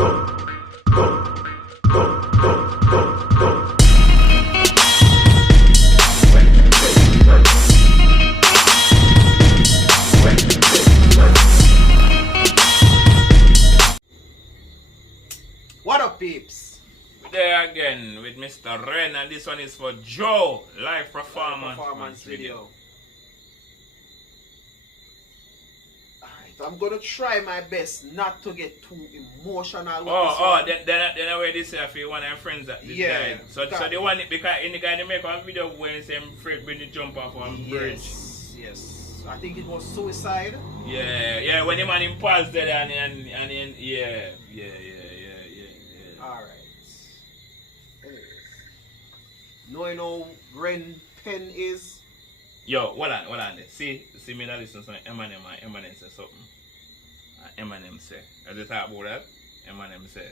What up, peeps? There again with Mr. Ren, and this one is for Joe live performance video. Alright, I'm gonna try my best not to get too emotional. Then I wear this here for one of your friends that died. So they want it because in the guy they make a video when they say I'm afraid when they jump off on bridge. Yes. I think it was suicide. Yeah, when the man impulse there and yeah. Alright. Knowing how Ren pen is. Yo, hold on there. See me that listen to Eminem say something. Eminem say, as they talk about that, Eminem say,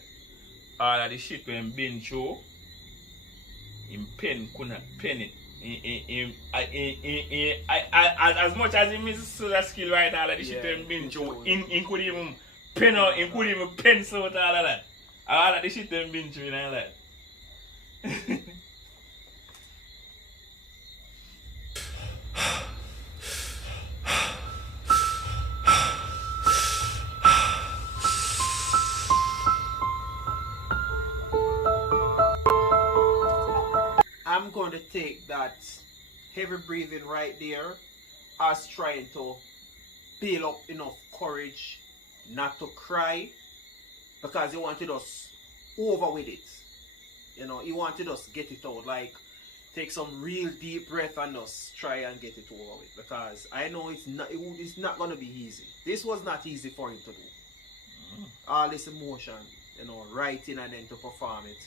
all of the shit when been through, him pen couldn't pen it. As much as he misses that skill right, all of the shit when been through, he could even pen out, he could even pencil out all of that. All of the shit when been through and all that. I'm going to take that heavy breathing right there as trying to build up enough courage not to cry, because he wanted us over with it. You know, he wanted us get it out, like take some real deep breath and us try and get it over with, because I know it's not going to be easy. This was not easy for him to do. All this emotion, you know, writing and then to perform it.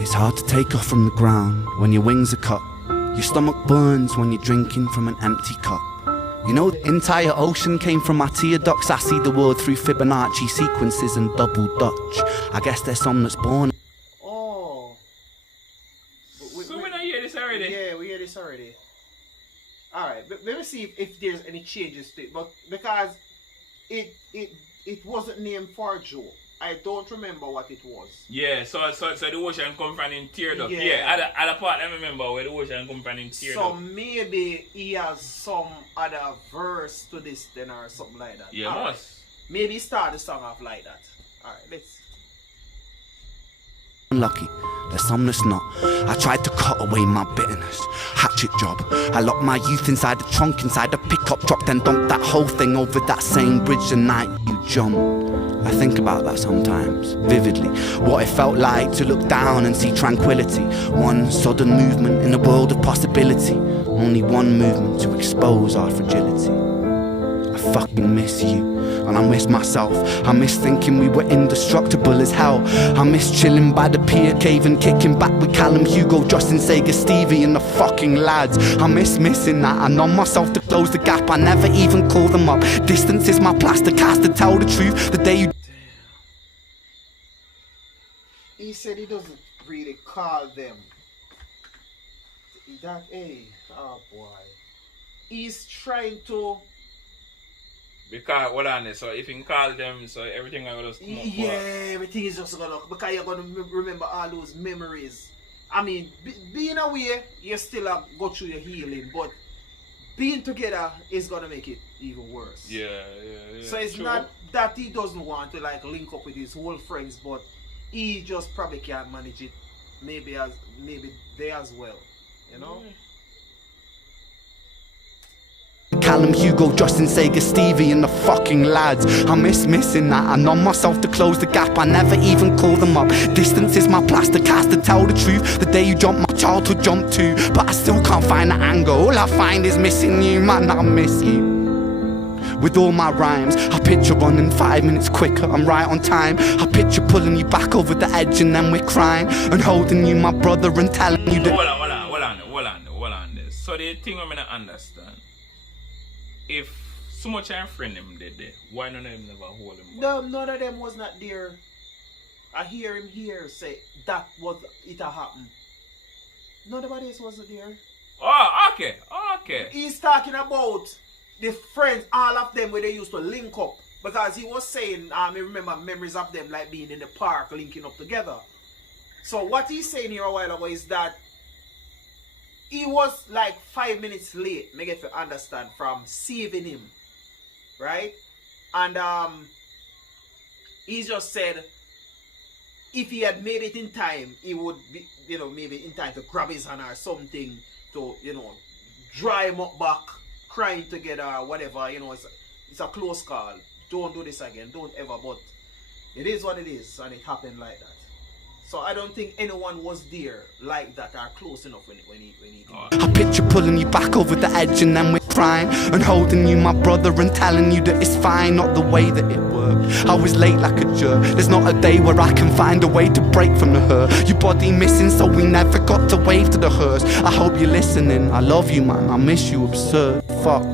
It's hard to take off from the ground when your wings are cut. Your stomach burns when you're drinking from an empty cup. You know, the entire ocean came from my tear ducts. I see the world through Fibonacci sequences and double Dutch. I guess there's some that's born. Oh. So we don't hear this already? Yeah, we hear this already. Alright, but let me see if there's any changes to it. But because it wasn't named for Joe. I don't remember what it was. Yeah, so the ocean come from in tear duct. Yeah, other part I remember where the ocean come from in tear duct. So maybe he has some other verse to this then or something like that. Yeah, must. Maybe start the song off like that. Alright, let's. Unlucky, there's some that's not. I tried to cut away my bitterness. Hatchet job. I locked my youth inside the trunk, inside the pickup truck, then dumped that whole thing over that same bridge the night you jumped. I think about that sometimes, vividly. What it felt like to look down and see tranquility. One sudden movement in a world of possibility. Only one movement to expose our fragility. I fucking miss you, and I miss myself. I miss thinking we were indestructible as hell. I miss chilling by the pier cave and kicking back with Callum, Hugo, Justin, Sega, Stevie and the fucking lads. I miss missing that. I numb myself to close the gap. I never even call them up. Distance is my plaster cast to tell the truth. The day you... He said he doesn't really call them. That, hey, oh boy. He's trying to... Because, hold on, so if you call them, so everything will just come up. Yeah, everything is just gonna... Because you're gonna remember all those memories. I mean, being away, you still go through your healing, but being together is gonna make it even worse. Yeah. So it's true. Not that he doesn't want to like link up with his whole friends, but he just probably can't manage it. Maybe they as well, you know. Callum, Hugo. Hugo, Justin, Sega, Stevie and the fucking lads. I miss missing that. I numb myself to close the gap. I never even call them up. Distance is my plaster cast to tell the truth. The day you jump, my childhood jumped too. But I still can't find the angle. All I find is missing you, man, I miss you. With all my rhymes, I picture running 5 minutes quicker, I'm right on time. I picture pulling you back over the edge and then we're crying. And holding you, my brother, and telling you that... Hold on. So the thing I'm gonna understand, if so much I'm friend him dead there, why none of them never hold him back? No, none of them was not there. I hear him here say that was it a happened. Nobody else wasn't there. Oh, okay. He's talking about the friends, all of them where they used to link up. Because he was saying, I remember memories of them like being in the park linking up together. So what he's saying here a while ago is that he was like 5 minutes late, make it to understand, from saving him. Right? And he just said if he had made it in time, he would be, maybe in time to grab his hand or something to, dry him up back, crying together or whatever, it's a close call. Don't do this again, don't ever, but it is what it is and it happened like that. So I don't think anyone was there like that or close enough when he did. I picture pulling you back over the edge and then we're crying. And holding you, my brother, and telling you that it's fine, not the way that it worked. I was late like a jerk. There's not a day where I can find a way to break from the hurt. Your body missing, so we never got to wave to the hearse. I hope you're listening, I love you, man, I miss you, absurd, fuck.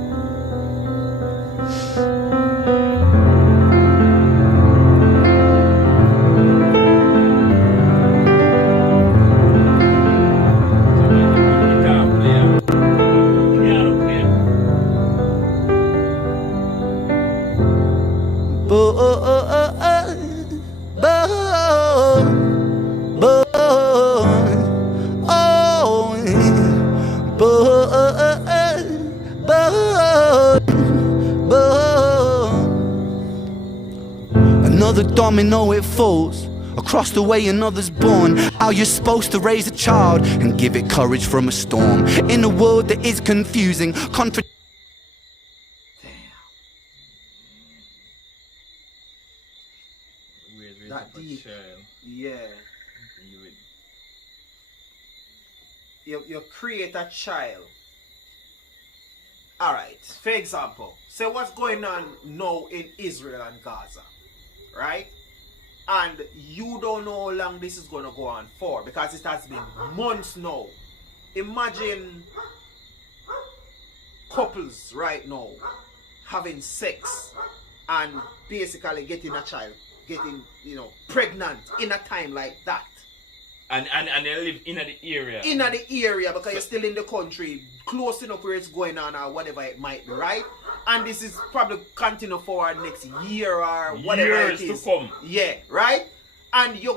Another domino, it falls across the way another's born. How you're supposed to raise a child and give it courage from a storm. In a world that is confusing, that deep. Yeah. You create a child. Alright, for example, say what's going on now in Israel and Gaza, right? And you don't know how long this is going to go on for, because it has been months now. Imagine couples right now having sex and basically getting a child, getting, pregnant in a time like that. And they live in the area. In the area, because you're still in the country, close enough where it's going on or whatever it might be, right? And this is probably continue for next year or whatever Years it is. to come. Yeah, right? And your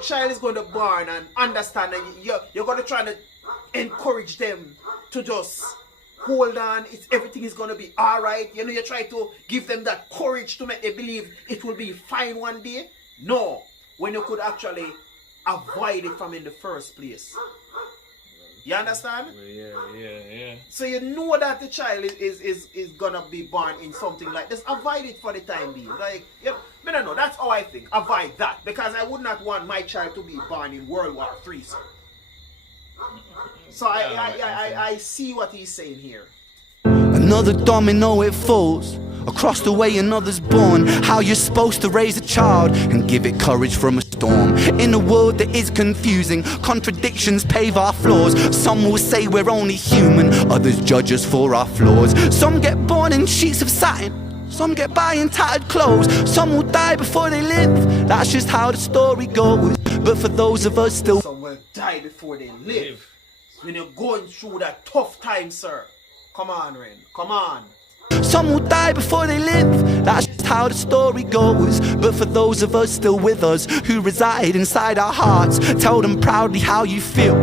child is going to born and understand, and you're going to try to encourage them to just hold on, everything is going to be alright. You try to give them that courage to make them believe it will be fine one day. No, when you could actually avoid it from in the first place. You understand? Yeah. So you know that the child is gonna be born in something like this. Avoid it for the time being. Like, I don't know, that's how I think. Avoid that. Because I would not want my child to be born in World War III, sir. So I see what he's saying here. another domino, it falls across the way another's born. How you're supposed to raise a child and give it courage from a storm. In a world that is confusing, contradictions pave our flaws. Some will say we're only human, others judge us for our flaws. Some get born in sheets of satin, some get by in tattered clothes. Some will die before they live, that's just how the story goes. But for those of us still, some will die before they live. When you're going through that tough time, sir. Come on, Ren, come on. Some will die before they live, that's just how the story goes. But for those of us still with us, who reside inside our hearts, tell them proudly how you feel.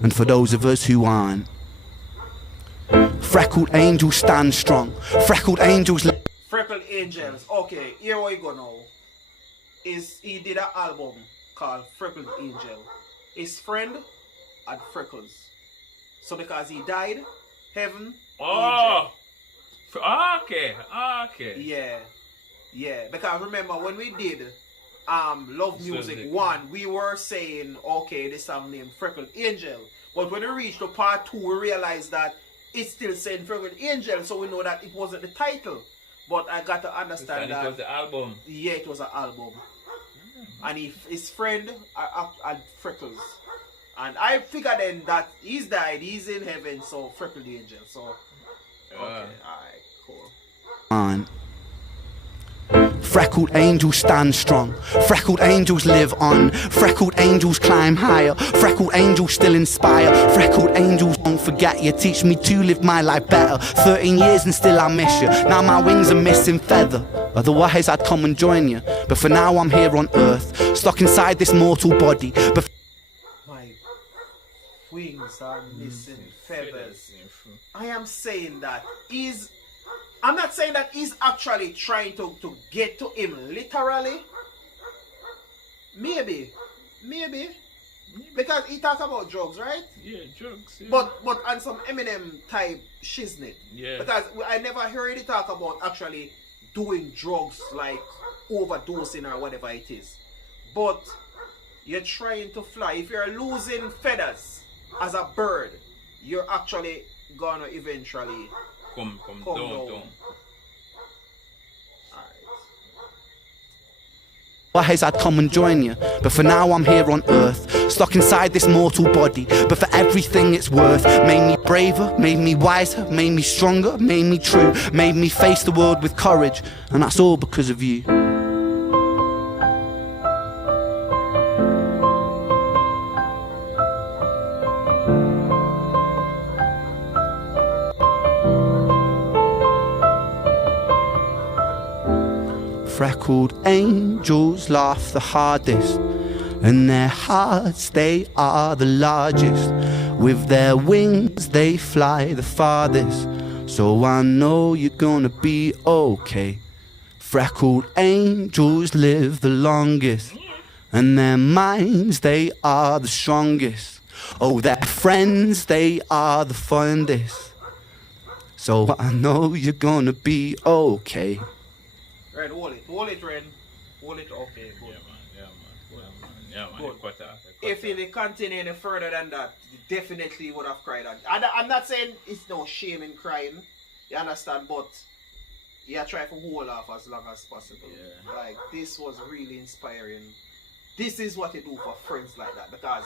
And for those of us who aren't, freckled angels stand strong. Freckled angels. Freckled Angels. Okay, here we go now. He did an album called Freckled Angel. His friend had freckles. So because he died, Heaven. Oh. Okay. Yeah. Because remember when we did Love This Music was it. 1, we were saying, okay, this song named Freckled Angel. But when we reached the part 2, we realized that it's still saying Freckled Angel, so we know that it wasn't the title. But I got to understand that it was the album. yeah, it was an album. And his friend had freckles. And I figured then that he's died, he's in heaven, so Freckled Angel. So, okay, alright, cool. On. Freckled angels stand strong. Freckled angels live on. Freckled angels climb higher. Freckled angels still inspire. Freckled angels don't forget you. Teach me to live my life better. 13 years and still I miss you. Now my wings are missing feather. Otherwise I'd come and join you. But for now I'm here on earth, stuck inside this mortal body. But my wings are missing feathers. I am saying that I'm not saying that he's actually trying to get to him literally. Maybe. Because he talks about drugs, right? Yeah, drugs. Yeah. But on some Eminem type shiznit. Yeah. Because I never heard he talk about actually doing drugs like overdosing or whatever it is. But you're trying to fly. If you're losing feathers as a bird, you're actually gonna eventually Come down. down. otherwise I'd come and join you. But for now I'm here on earth, stuck inside this mortal body. But for everything it's worth, made me braver, made me wiser, made me stronger, made me true, made me face the world with courage. And that's all because of you. Freckled angels laugh the hardest, and their hearts they are the largest. With their wings they fly the farthest, so I know you're gonna be okay. Freckled angels live the longest, and their minds they are the strongest. Oh, their friends they are the fondest, so I know you're gonna be okay. Red, hold it, Red. Hold it, okay, good. Yeah, man. Good. Cut off. If it continue any further than that, definitely would have cried. I'm not saying it's no shame in crying, you understand, but you try to hold off as long as possible. Yeah. Like, this was really inspiring. This is what you do for friends like that, because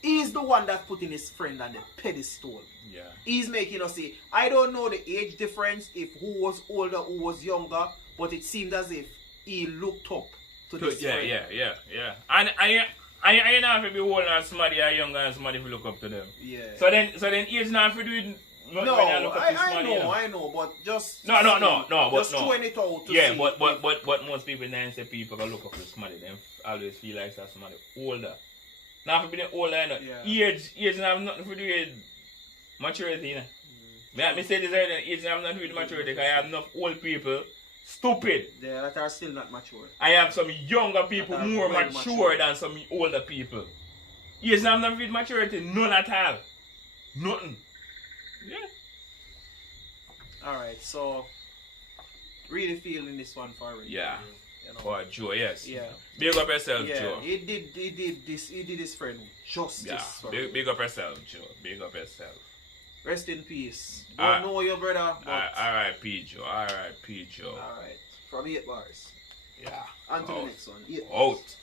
he's the one that's putting his friend on the pedestal. Yeah. He's making us see, I don't know the age difference, if who was older, who was younger, but it seemed as if he looked up to this friend. Yeah. And I not have to be older than somebody or younger than somebody if you look up to them. Yeah. So then age not for doing No, I know, but just No, just but no. throwing it out to Yeah, see but most people then say people can look up to somebody, then always feel like that's somebody older. Now for being older, Yeah. age have nothing to do with maturity, you know. Me say this earlier, age have nothing to do with maturity, because I have enough old people stupid. Yeah, that are still not mature. I have some younger people That are more well mature than some older people. Age have nothing to do with maturity, none at all. Nothing. Yeah. Alright, so really feeling this one for Rick. Yeah. You know? For Joe, yes. Yeah. Big up yourself, Yeah, Joe. he did his friend justice. Yeah. for Big up yourself, Joe. Big up yourself. Rest in peace. Don't know your brother, but R.I.P. Joe. R.I.P. Joe. alright. From 8 bars. Yeah. On to the Out. next one. 8 bars. Out.